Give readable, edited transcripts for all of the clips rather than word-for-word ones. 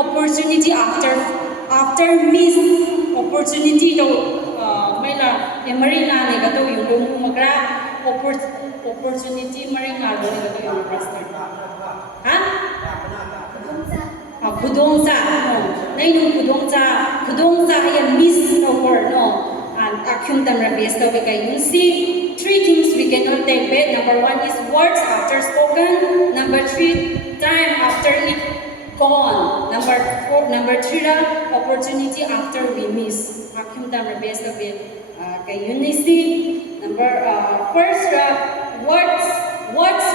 opportunity after miss opportunity to may la marina ne gato yung magra opportunity marina ne gato yung pastor ha kudongsa nay nung kudongsa ay miss over no and akyung tamra best of kay you see three things we cannot take back. Number one is words after spoken. Number three, time after it gone. Number three, opportunity after we miss. Akyung tamra best of it kay you see. First, words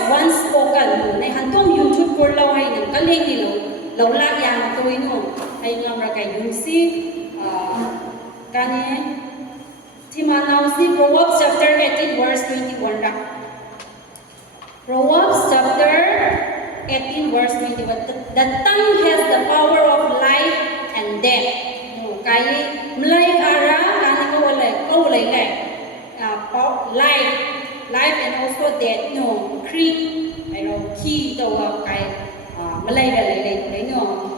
once spoken. Nay hantong YouTube for law ay nang kaling nilo. Lawla yang tuwi no ay ngamra kay you see kani Timanaw si Proverbs chapter 18 verse 21 ra. Proverbs chapter 18 verse 21. The tongue has the power of life and death. Kay mlay ara kani ko walay life and also death no creep key to kay malay no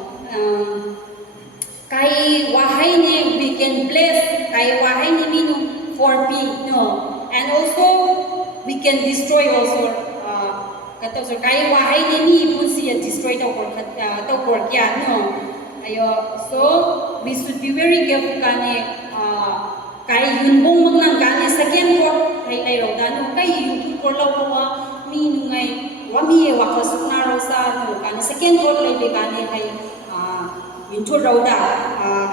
kay wahay ni we can bless kay wahay ni minu for peace no and also we can destroy also kato so kay wahay ni mi pun siya destroy to for kya no ayo so we should be very careful kani kay yun bong magnang kani second court kay ro dano kay yun ko law ko mi nungay wami wa kasuk na ro sa no kani second court lay kani kay into Rhoda.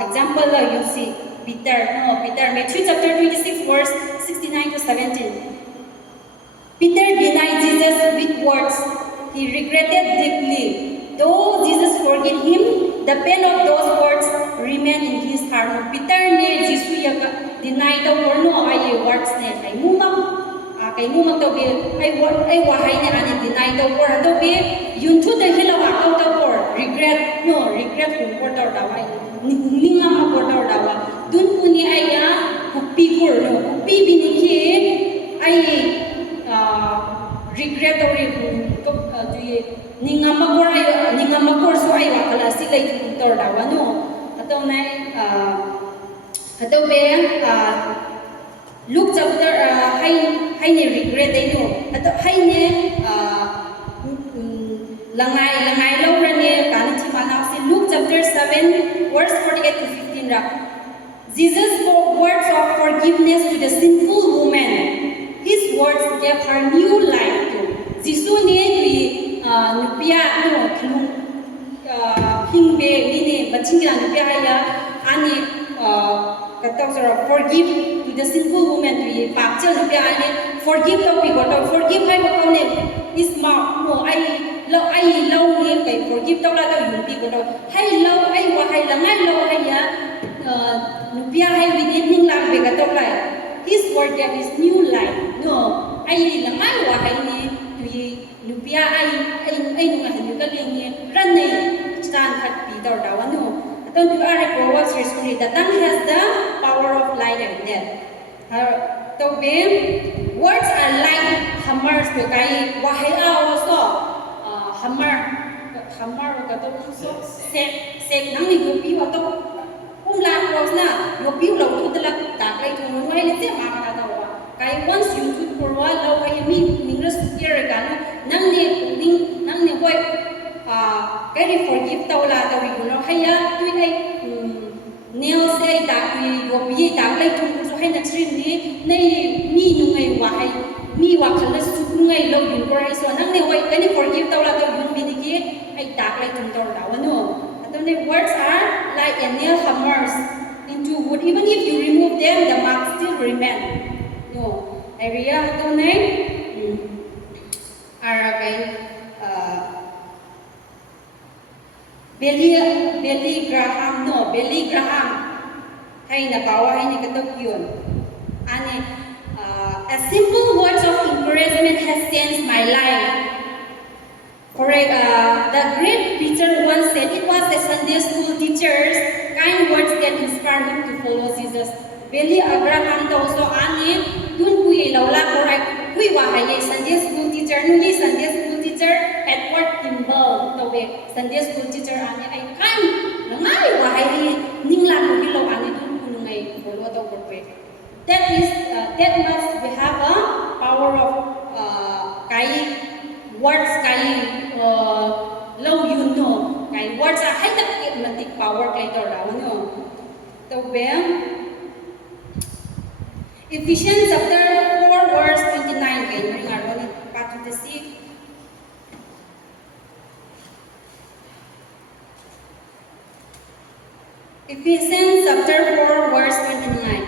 Example, you see Peter, Matthew chapter 26, verse 69 to 17. Peter denied Jesus with words. He regretted deeply. Though Jesus forgave him, the pain of those words remained in his heart. Peter ne Jesus yaga denied the word no ay words ne kay mumang to be ay wahay ne ani deny the word to be yun to the hilawa out the word regret kung portaw dawa ninga ma portaw dawa dun puni aya kupi biniki ay regret or ninga ma so ay wakala sila portaw dawa no ataw nay ataw be Luke chapter hay ne regret ay no ataw hay ne langay law ra ne kanin si manaw si Luke chapter 7 verse 48 to 15 ra Jesus spoke words of forgiveness to the sinful woman. His words gave her new life to Jesus ne ri nupia no khilung hingbe mine bachingla nupia haya ani kataw sara forgive to the sinful woman to pakcha nupia ani forgive to pi goto forgive hay ko ne is ma no ai lâu ni kay forgive tao la tao yung pi ko tao hay lâu ay wa hay la ngai lâu hay ya nupia hay within ning lang be ka tao lai his word gave his new life no ay la ngai wa hay ni tu nupia ay nung han yu ka ling ni ran nei stand khat pi tao daw no aton tu are Proverbs verse the tongue has the power of life and death to be words are like hammers to kai wa hay also hammer ka to so set nang ni gopi wa to kung la ko na gopi lo tu tala ta kai tu ngai le te ma ka ta wa kai once you put for one lo kai mi mingras year ka nang ni hoi kai forgive ta la ta wi no haya tu kai nail se ta ki gopi ta kai tu so hai na trin ni nei mi nu ngai wa hai mi wa khala su ngai lo yin ko ai so nang ne hoi kai forgive ta la ta ay taklay tuntor daw ano ato the words are like a nail hammers into wood even if you remove them the marks still remain no area ato na ara kay Billy Graham hay nabawa hay ni katok yun ani a simple words of encouragement has changed my life. Correct. The great preacher once said it was the Sunday school teacher's kind words that inspired him to follow Jesus. Billy Abraham also ani dun kui laula correct kui wahai Sunday school teacher nuli Sunday school teacher Edward Kimball to be Sunday school teacher ani ay kind that must we have a power of cái words cái lâu yun no cái words a hay đặc biệt mà tích power cái đó đó no tàu bé Ephesians chapter 4 verse 29 cái mình ngài nói bắt chúng ta see Ephesians chapter 4 verse 29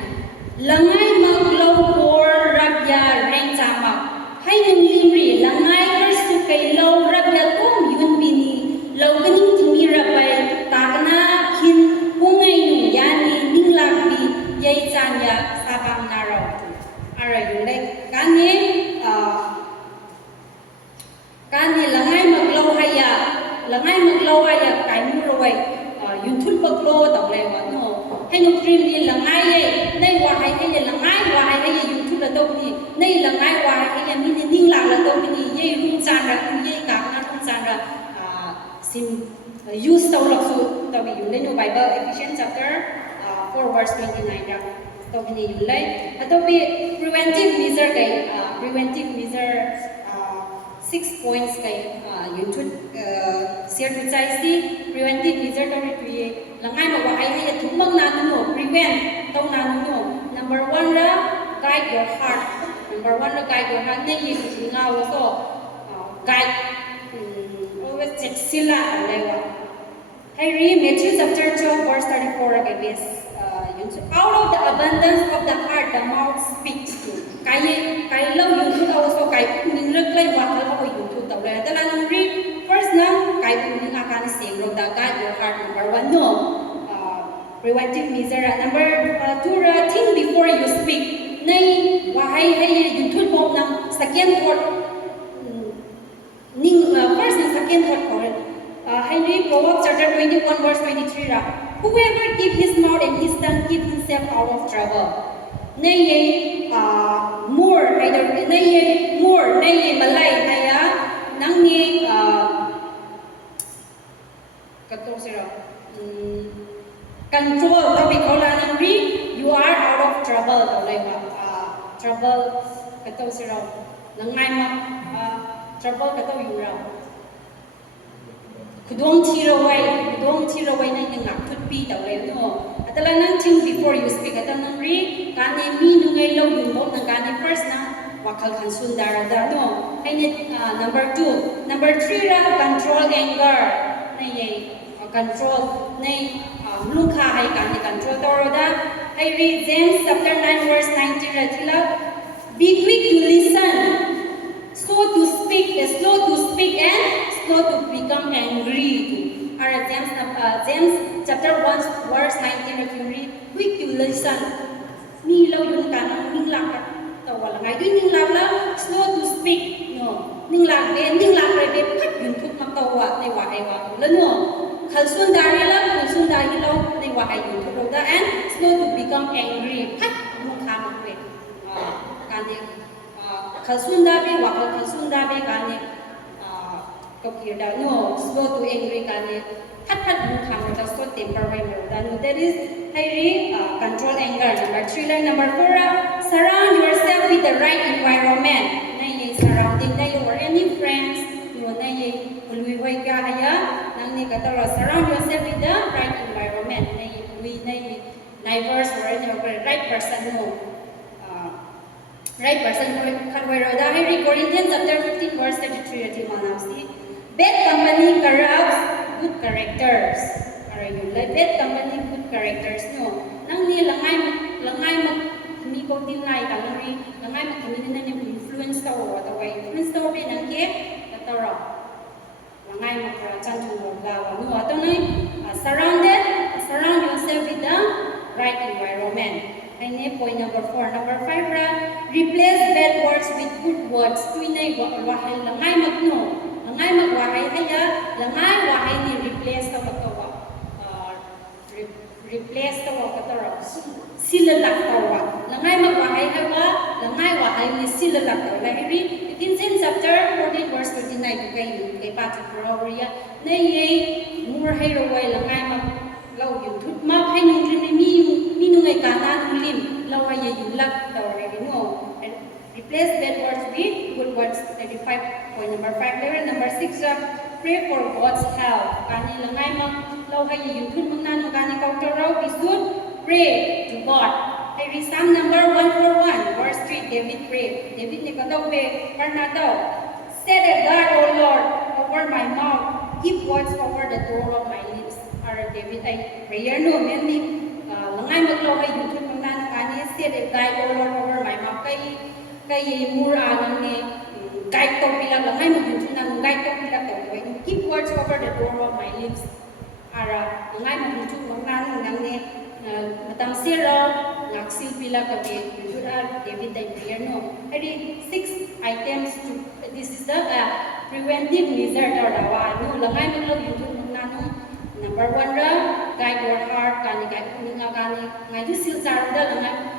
Langai maglaw por rabya reng chamak hay nung limri langai versu kay law rabya tum yun bini law ganing tumira bay takna kin hungay nung yani ninglagbi yay chanya sabang naraw ara yun like kani langai maglaw haya kay muraway yun thul paglo tawag lewa no hay nung dream ni langai nay wahay hay langai wahay hay yun thul la daw ni nay langai wahay hay min ning la la daw ni yay rung chan ra yay ka na rung chan ra sim use taw lok su taw yun le no Bible Ephesians chapter 4 verse 29 ra taw ni yun le ataw bi preventive measure 6 points kay yun thul share to chai si preventive measure taw ri langai ma wahay hay thumang na no prevent taw na no number 1 ra guide your heart number 1 ra guide your heart nay yin nga so guide always check sila lewa hay ri Matthew chapter 2 verse 34 kay bes yun so out of the abundance of the heart the mouth speaks kay law yun thul also kay ning rek lai wa kal ko yun thul taw le dala nang ri first na kay ning akan sing ro da guide your heart number 1 no preventive measure number 2 ra think before you speak nay wahay hay yun thul mo nang second thought first and second thought ko hay ri Proverbs chapter 21 verse 23 ra whoever keep his mouth and his tongue keep himself out of trouble nay more either nay malay haya nang ni kato sira control tapi kalau nang ri you are out of trouble tau lai ba trouble kato sira nangai ma trouble kato yu ra kudong thirawai na yang ngak thut pi tau lai no atala nang think before you speak atala nang ri kane mi nu ngai lo yu mo nang kane first na wakal khan sundar da no hay number 2 number 3 ra control anger na ye control nay lukha hay kani control toroda hay read James chapter 9 verse 19 ra thila be quick to listen slow to speak and slow to become angry ara James chapter 1 verse 19 ra thila quick to listen ni lo yun kan ning lak tawala ngai dui ning lak la slow to speak no ning lak re be phat yun thuk mak tawa nei wa ai wa la no khalsun dari la khalsun dari lo nei wa ai yun thuk da and slow to become angry phat mu kha mak pe kan ni khalsun da be wa khalsun da be kan ni ko ki da no slow to angry kan ni phat mu kha mak da so temper way mo da no that is Hari control anger number 3 line number 4 surround yourself with the right environment nay surrounding na or any friends no nay ulwi way ka haya nang ni katalo surround yourself with the right environment nay we nay neighbors or any right person no right person khalwai ro da Hari Corinthians chapter 15 verse 33 ati manaw si bad company corrupts good characters yun like bad company good characters no nang ni langai mag mi ko din lai ta nang langai mag kami na ni influence taw ta way influence taw be nang ke ta ra langai mag chan chung mo ga wa no ta nai surround yourself with the right environment and point number 4 number 5 ra replace bad words with good words tuinay wa hay langai mag no langai mag wa hay haya langai wa hay ni replace taw replace tawa katara silalak tawa langai magwahay hawa langai wahay ni silalak tawa lahiri Ephesians chapter 14 verse 29 kay Patrick Roria na yay mur hay raway langai mag law yun thut ma hay nung lim mi nung ay kana nung lim law ay yung lak tawa rin no replace bad words with good words. 35 point number 5 level number 6 pray for God's help. Kani langai mag lau hay yung thun mang nanu kani kau terau we should pray to God. Every Psalm number 141 verse 3 David pray. David ni kataw be karna daw. Set a guard, O Lord, over my mouth. Keep watch over the door of my lips. Our David ay prayer no men ni langai mag lau hay yung thun mang nanu kani set a guard, O Lord, over my mouth. Kay mura lang ni guide to pila langai mo yung thun guide to pila to. Keep watch over the door of my lips. Ara langai mo yung thun mang nanu nang ni matam sira ngaksil pila ka be jura David ay prayer no. Edi 6 items to this is the preventive measure or dawa no langai mo lang yung thun nanu. Number 1 ra guide your heart kani guide kuninga kani ngai ju sil jar da langai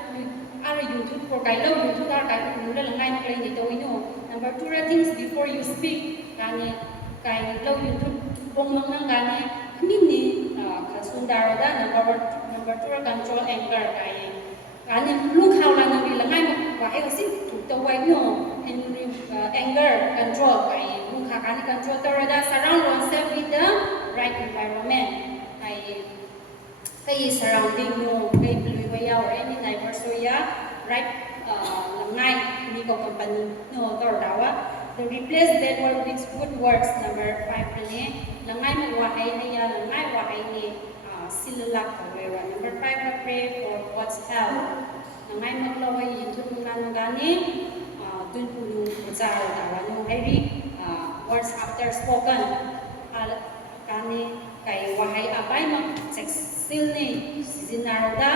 ara yung thun for guide lo yung thun ar guide kuninga langai mo lang dito ino. Number 2 ra things before you speak kani kai lo yung thun bong mang nang kani mini kasundara da number 2 control anger kaya kani lung hao la nang bilangai mo wa ai sin thuk to wai no anger control kaya lung kha kani control da surround oneself with the right environment kaya surrounding no kay blue wa ya or any neighbor so ya right langai ni ko company no tor dawa the replace that word with good words number 5 ni langai mo wa ai na ya langai wa ai ni silak kawera. Number 5 pray for God's help. Nangai maglaway yung thun nanu gani dun punong buzar dawa no every words after spoken kani kay wahay abay mag seksil ni sizinarda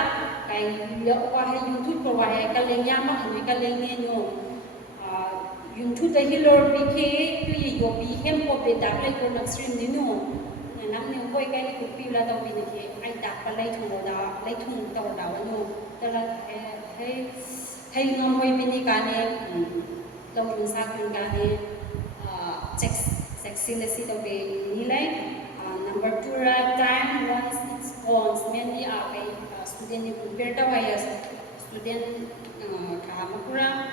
kay wahay yung thun ko wahay kalengya mag anoy kalengya no yung thun da hilor bike tuye yobi hem po bedak lay ko nagstream ni no nang ni boy kay ku pila daw biniki ay dapat lay thung da lay thung taw daw no tala hey ngamoy binikane law yung sa kun gani sexy daw be nilay number 2 ra time once it's phones many are kay student ni prepare daw ay student kahamukura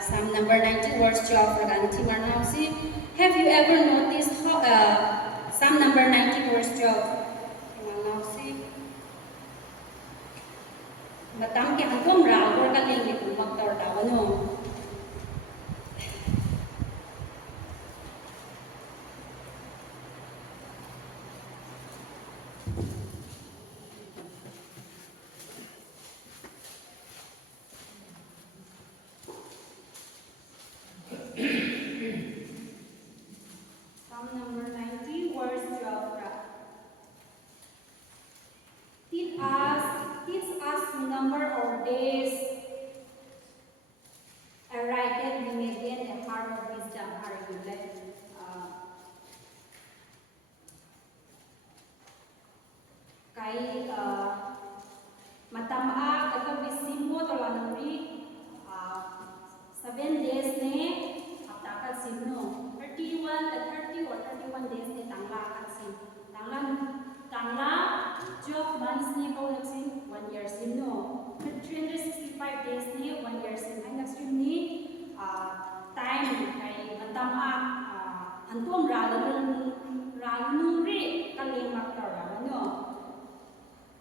Psalm number 90 verse 12 regarding Timar see. Have you ever noticed how Psalm number 90 verse 12 Timar see. Matam ke hangkom ra or kaling ni magtor daw no. Number 90, verse 12. Teach us to number our days, aright that we may gain a heart of wisdom. Kay matama kagabisin mo talanuri 7 days ne aptakat simno 30 or 31 days ni tangla aksin tangla 12 months ni ko naksin 1 year sin no 365 days ni 1 year sin ay naksin ni time kay matama antom ralanung ri kaling maktar no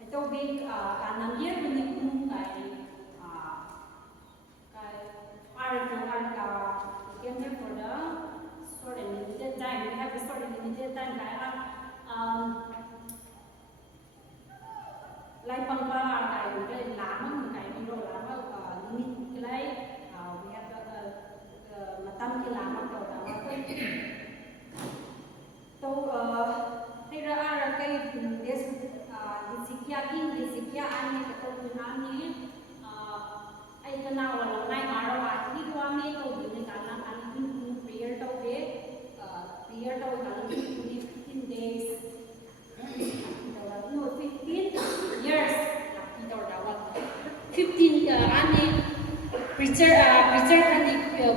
ito big kanang year ni kung kay for the short and limited time. We have a short and limited time. Kaya lai pangkala kaya kay lamang kaya biro lamang limit kay we have matam ki lamang to dapat to tira ara kay des disikya ani katong nani ay tanaw lang nay maraw ni kuami to din kana ani prayer to be prayer to kana 15 days no 15 years ito dawat 15 ani preacher ani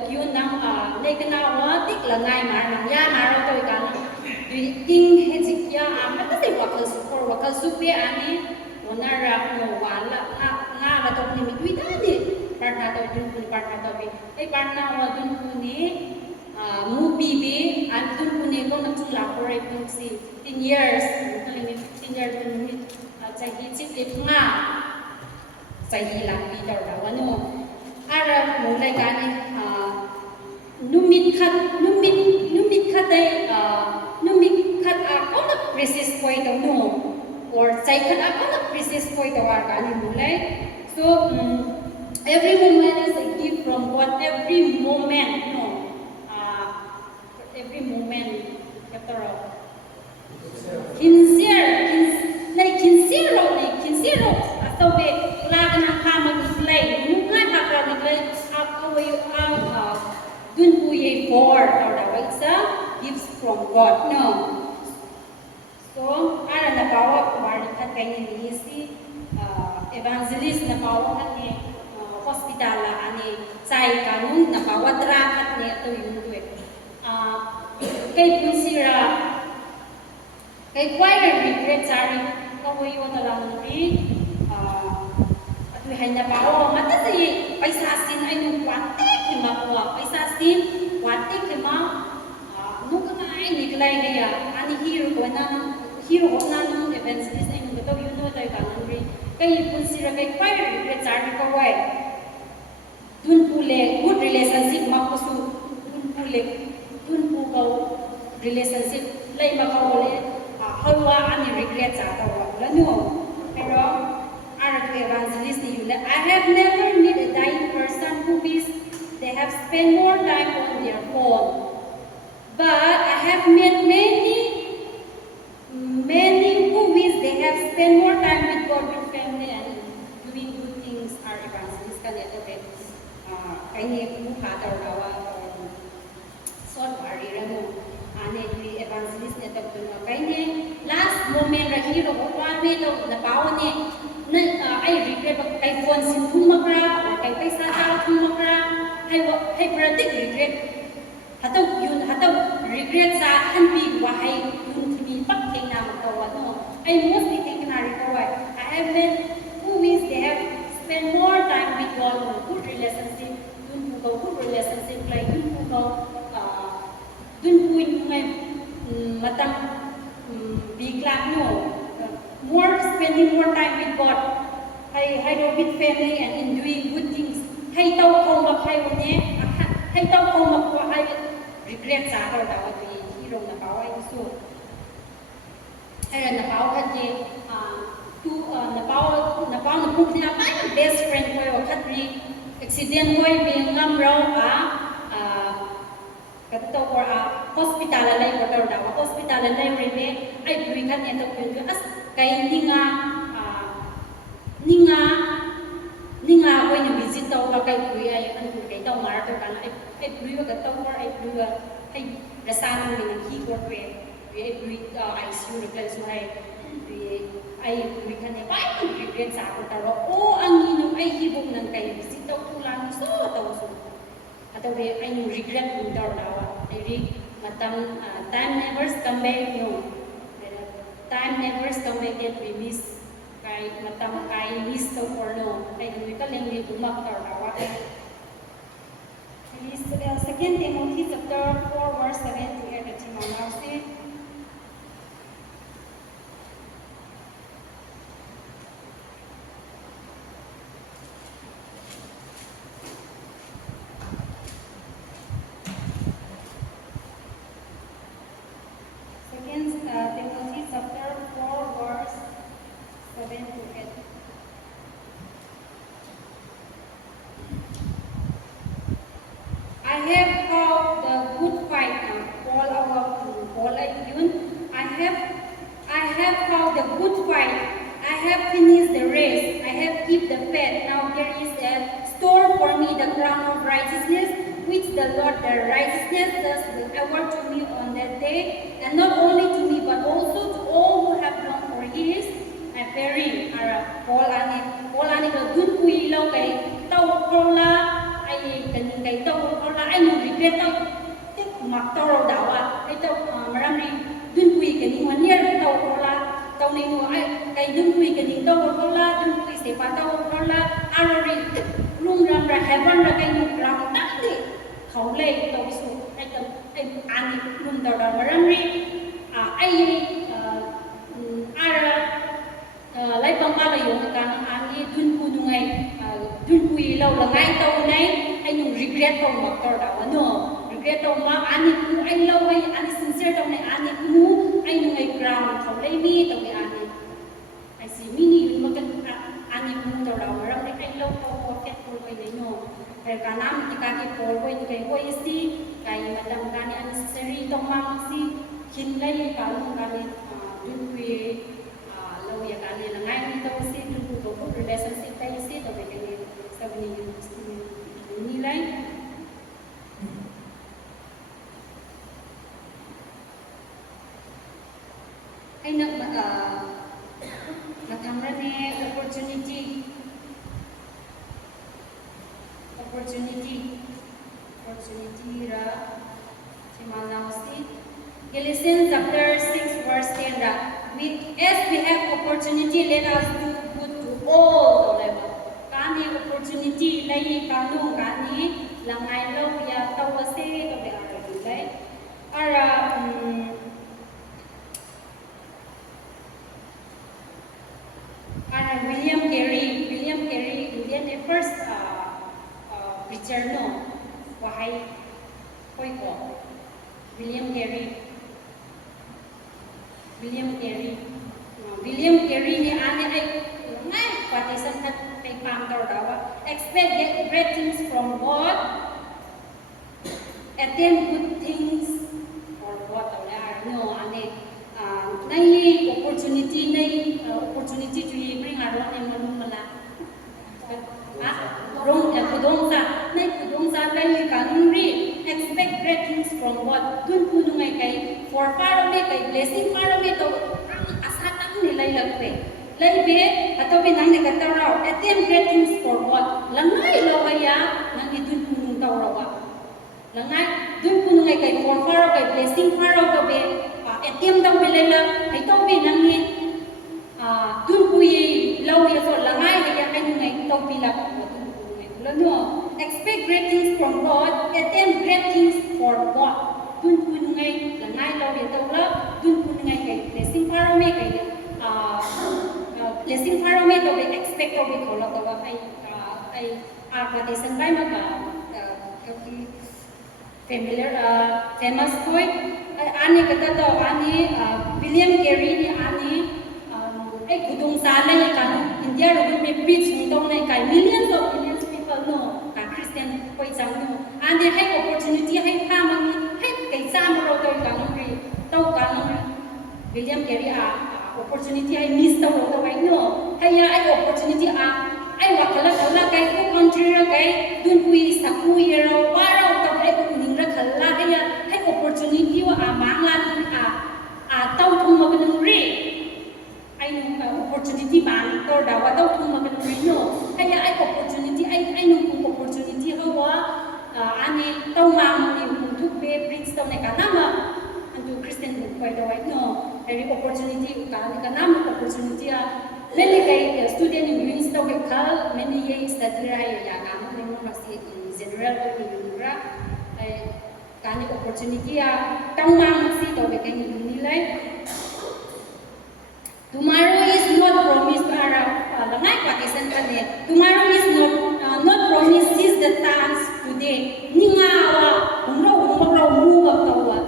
yun nang lekna wa tik langai mar nang ya maraw to kana ting hejikya amata te wakal super ani onara no wala nga ba to ni mitwi dani parna to dun pun parna to bi ai parna wa dun puni movie bi an dun puni ko na chung la pore pun si 10 years to ni 15 years pun ni chai hi chip it nga chai hi la bi tor da wa no ara mo lai ka ni numit khat dai numit khat a ko na precise point to no or chai khat a ko na precise point to wa ka ni mo lai so every moment is a gift from God every moment no every moment after all kinsiro atau be lagan ang kamag islay nunga haka niglay away dun puye for or the gifts from God no so ara na bawa kumari kat kay ni si evangelist na bawa kat ni hospital ani sai kanun na bawa dra kat ni to yung tuwe kay punsira kay choir regret sari kawayo na lang ni at wihan na bawa mata si paisasin ay nung kwante kima kuwa paisasin kwante kima nung kamain niglay kaya ani hero ko na nung evangelist ay nung gataw yun no tayo kanan rin kay punsira kay choir regret sari kaway dun pule good relationship makusu dun pukaw relationship lay makawali hawa ani regret sa tawa lano pero ara to evangelist ni yun I have never met a dying person who is they have spent more time on their phone but I have met many who wish they have spent more time with God with family and doing good things are evangelist kanito kay kay mukha daw dawa son ari ramo ane ni evangelist ne tok no kay ne last moment ra hero ko me to na bawo ni na ai regret kay phone sin thumakra or kay paisa ta thumakra hay pratik regret hataw regret sa hanbi wahay yung tibi pak kay na magkawa no I mostly think na recover I have been who is they have spend more time with God on good relationship good relationship like dun po yung matang bigla no spending more time with God hay with family and in doing good things hay taw ko makhay ne hay taw ko makwa hay regret sa ko daw ito hero na paway so ay na paw kati na paw na book niya my best friend ko yo katri accident ko yung ngamraw kato ko hospital alay ko daw hospital alay reme ay buikan ito yun as kay ninga ko yung visit daw kay buwi ay ano kay daw mar to kan ay buwi ka daw ko ay buwi ay rasan ni ng higor ko ay buwi ICU replace mo ay buwi kan ay regret sa ako taro ang inom ay hibog ng kay visit daw ko lang so atau ay yung regret kung daw dawa ay matang time never come back no time never come back that we miss kay matang kay miss to or no ay hindi ka lang ni tumak daw dawa second Timothy chapter 4 verse 7 to 8 at now see Timothy chapter 4 verse 7 to 8. I have fought the good fight now. I have fought the good fight. I have finished the race. I have kept the faith. Now there is a store for me the crown of righteousness, which the Lord, the righteousness, will award to me on that day, and not only to me, but also to all who have longed for His appearing. Paul ani ko dun puilaw kay tao kola ay kaning kay tao kola ay no regret tao maktoro dawa ay tao marami dun pui kaning 1 year tao kola tao ni no ay kay dun pui kaning tao kola dun pui se pa tao kola arori lung ram ra heaven ra kai nu ground tak de khau le to su ai tam ai ani lum da da maram ri ai ara lai pang ba la yong ka na ani dun pu nu ngai dun pui lo la ngai to nai ai nu regret to ma to da wa no regret to ma ani ku ai lo ai ani sincere to nai ani ku ai nu ngai ground khau le mi to ngai ani ai si mi ni ma kan ani ku to da ma ram ai lo to ko ket ko ai nei no per ka nam ti ka ki por ko ni kai ko si kai madam ka ni unnecessary to ma si kin lai ka lu ka ni dun pui lo ya ka ni la ngai ni to si dun pu to relationship tai si to be kai sab ni lai ai nak na tham ra ne opportunity ra chimanau si Galatians chapter 6 verse 10 ra as we have opportunity let us do good to all to level kani opportunity lai kanu kani langai lo ya tawase to be ara lai ara William Carey Indian first preacher no wahai koi ko William Carey ni ane ai ngai partisan hat kai pam tor dawa expect great things from God attain good things for what no ane nai opportunity ju bring around in malum mala kudong sa lai kanun ri expect great things from God dun punu ngai kai for far away kai blessing far away to asa tak ni lai lakpe lai be atau be nang ne kata raw attain great things for God langai lawaya nang dun punu taw rawa langai dun punu ngai kai for far away blessing far away be attain daw be lai la ai to be nang ni dun pui law ya so langai ya kai ngai to be la no expect great things from God attain great things for God dun pui ngai langai law ya to la dun pui ngai kai blessing far away kai blessing far away to be expect to be khola to ai partisan bai ma ka familiar famous point ani kata to ani William Carey ni ani ai kudung sa lai ka India ro me preach ni tong nai kai millions people no ka Christian koi chang no ani hai opportunity hai ta mang hai kai cham ro to ka no ri to ka no William Carey opportunity hai miss to ro to ai no hai ya ai opportunity ai wa khala kai ko country ra kai dun pui saku ye ro wa ro to ai ko ning ra khala hai ya hai opportunity wa mang la tau thum ma kan ri ai nu opportunity ban to da wa tau thum ma kan ri no hai ya ai opportunity ai nu opportunity ha wa ani tau ma ni thuk be bridge to ne ka na ma antu Christian bu koi do ai no ai opportunity ka na ma opportunity Lele kai student in units to ke khal many ye study ra ya ka mo mo si in general ko ni ra ka ni opportunity tang ma si to be kai ni lai tomorrow is not promised ara langai partisan ka ne tomorrow is not promised is the chance today ninga wa umro mu ba to wa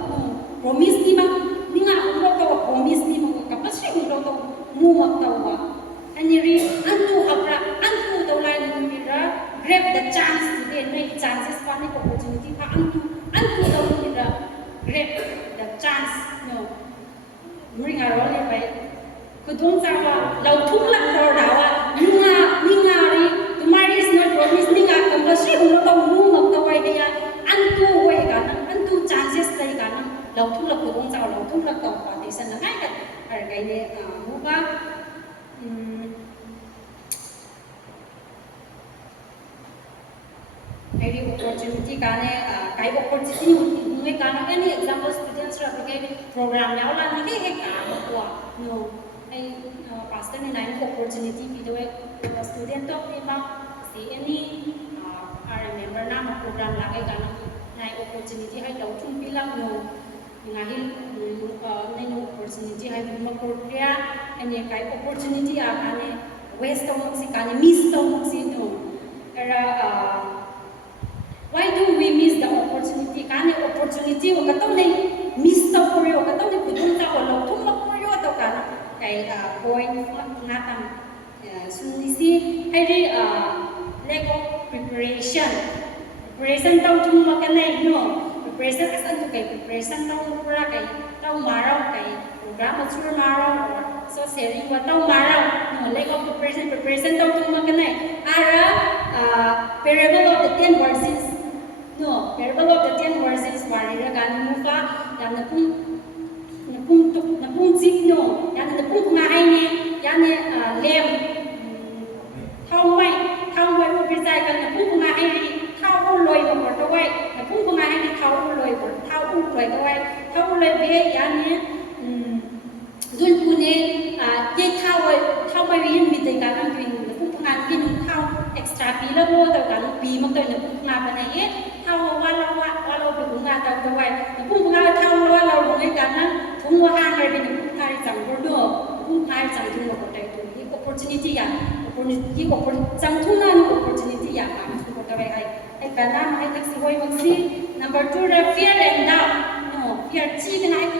promise ni ma ninga umro to promise ni ma ka pa si umro to mu ba to wa Aniri antu apra antu tolai nira grab the chance today no chances pa ni opportunity pa antu tolai nira grab the chance no ring aro le pai kudong sa wa lau thuk la ro da wa ninga ri tomorrow is not promise ninga compulsory hu to mu mak to wai ya antu wai ka na antu chances dai ka na lau thuk la kudong sa lau thuk la to pa ti san na ngai ka ar gai ne mu ba maybe opportunity kane kai opportunity ngai kana any example students ra ke program yaw la ni ke ka ko no ai pastor ni nine opportunity bi do student to ni ma see any member na ma program lagi ka na opportunity hay daw tung bilang no ngahil na opportunity hay mo kurya ane kai opportunity kane waste to si kane miss to si no era why do we miss the opportunity kane opportunity o kataw ni miss to kuryo kataw ni kudun ta o lo tung ma kuryo to kan kai point ngatam sunisi hay lack of preparation tau tung ma kanai no preparation asan tu kai preparation tau pura kai tau marau kai program matur marau so sharing wa tau marau no lack of preparation tau tung ma kanai ara parable of the 10 verses no parable of the 10 verses warira kan muka yang napung zip no yang napung ngai ne yang lem thau mai ko bisai kan napung ngai ni thau loi ko to wai napung ngai ni thau loi ko thau loi ko wai thau loi be yang ne dul pune ye thau mai yin mi dai ka kan twin napung ngai bin thau extra pi lo lo to kan pi ma to napung ngai pa nai thau wa lo pe ku ngai ta to wai napung ngai thau lo ngai kan na thung wa hang rai bin napung ngai chang ko do napung ngai chang thung ko tai to ni opportunity ya chang thung na opportunity ya ka ma ko ta wai ai ka na mai tak si hoi mag si number 2 fear and doubt no fear chi kan ai ko